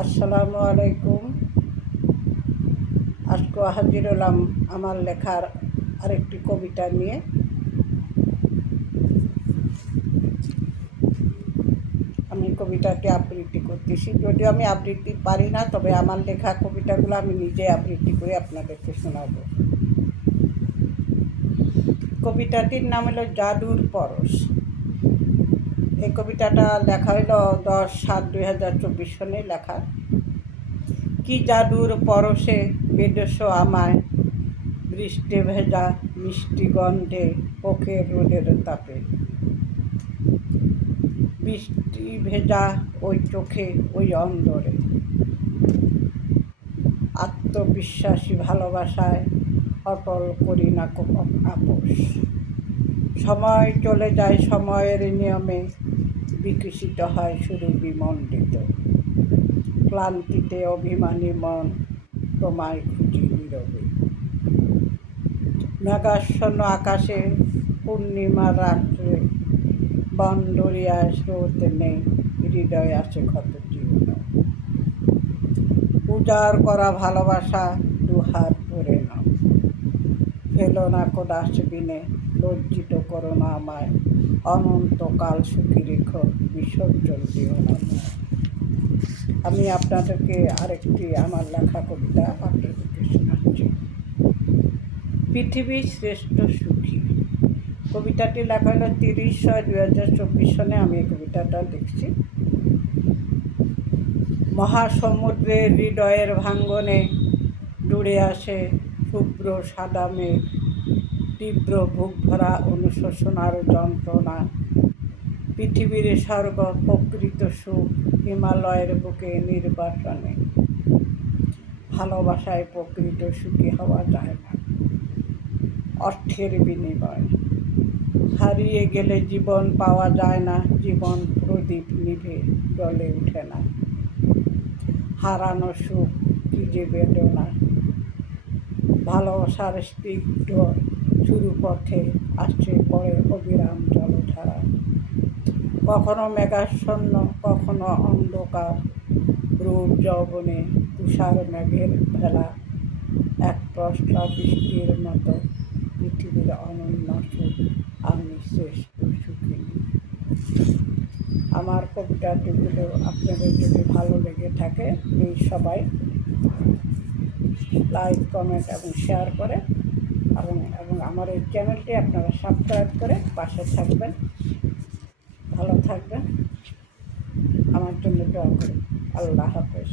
আসসালামু আলাইকুম। আজকে হাজির হলাম আমার লেখার আরেকটি কবিতা নিয়ে। আমি কবিতাটি আবৃত্তি করতেছি, যদিও আমি আবৃত্তি পারি না, তবে আমার লেখা কবিতাগুলো আমি নিজে আবৃত্তি করে আপনাদেরকে শোনাবো। কবিতাটির নাম হলো জাদুর পরশ। এই কবিতাটা লেখা হলো 10/7/2024 সনে লেখা। কি জাদুর পরশে বেডেছ আমায়, বৃষ্টি ভেজা মিষ্টি গন্ধে, পোখের রোদের তাপে। বৃষ্টি ভেজা ওই চোখে, ওই অন্দরে, আত্মবিশ্বাসী ভালোবাসায় অটল করি না আপোষ। সময় চলে যায় সময়ের নিয়মে, বিকশিত হয় শুরু বিমণ্ডিত। ক্লান্তিতে অভিমানী মন তোমায় খুঁজি নীরবে। মেঘাচ্ছন্ন আকাশে পূর্ণিমার রাত্রে, বন্দরিয়ায় স্রোত নেই, হৃদয় আছে ক্ষত জীর্ণ। উজাড় করা ভালোবাসা দুহাত ভরে নাও, ফেলো না কো ডাস্টবিনে, লজ্জিত করো না আমায়, অনন্তকাল সুখী রেখো, বিসর্জন দিও না। আমি আপনাদেরকে আরেকটি আমার লেখা কবিতা আপনাদেরকে শোনাচ্ছি। পৃথিবীর শ্রেষ্ঠ সুখী। কবিতাটি লেখা হলো 30/6/2024 সনে আমি এই কবিতাটা লিখছি। মহাসমুদ্রের হৃদয়ের ভাঙ্গনে ডুবে আসে শুভ্র সাদা মেঘ, তীব্র বুক ভরা অনুশোচনার যন্ত্রণা। পৃথিবীর স্বর্গ প্রকৃত সুখ, হিমালয়ের বুকে নির্বাসনে। ভালোবাসায় প্রকৃত সুখী হওয়া যায় না অর্থের বিনিময়। হারিয়ে গেলে জীবন পাওয়া যায় না, জীবন প্রদীপ নিভে জ্বলে ওঠে না। হারানো সুখ কি যে বেদনা, ভালোবাসার স্নিগ্ধ শুরু পথে আসছে পরে অবিরাম জলধারা। কখনো মেঘাচ্ছন্ন, কখনো অন্ধকার, রূপ যৌবনে তুষার মেঘের ভেলা। এক প্রশ্ন বৃষ্টির মতো পৃথিবীর অনন্য সুখ, আমি শ্রেষ্ঠ সুখিনী। আমার কবিতাটিগুলো আপনাদের যদি ভালো লেগে থাকে, প্লিজ সবাই লাইক, কমেন্ট এবং শেয়ার করে এবং আমার এই চ্যানেলটি আপনারা সাবস্ক্রাইব করে পাশে থাকবেন। ভালো থাকবেন, আমার জন্য দোয়া করুন। আল্লাহ হাফেজ।